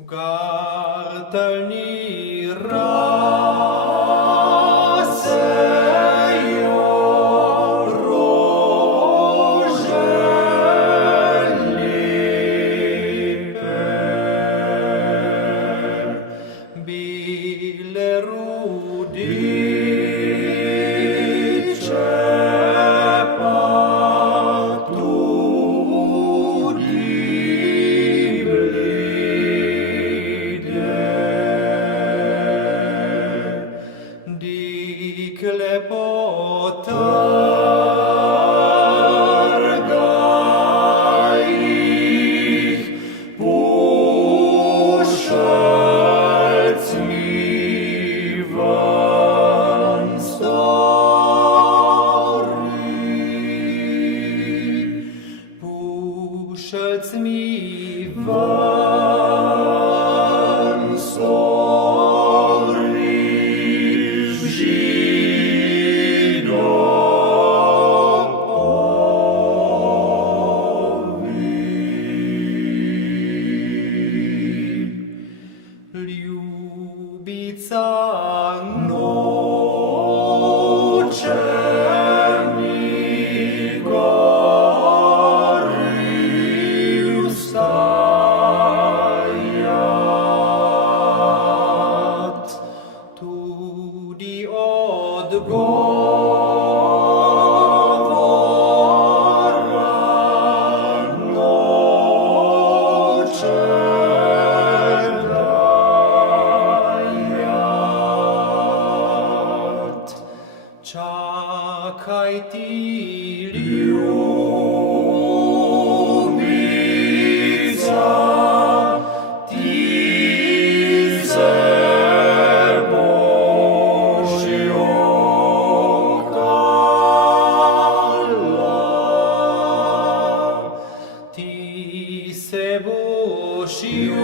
Ugartalni rasejo rože lipe, bile rudiče pa tudi lepotarga jih puščalcmi ven stori, puščalcmi ven stori. Ljubica noče mi gori vstajat, tudi odgovora noče. Čakaj ti, ljubica, ti se boš jokala, ti se boš jokala.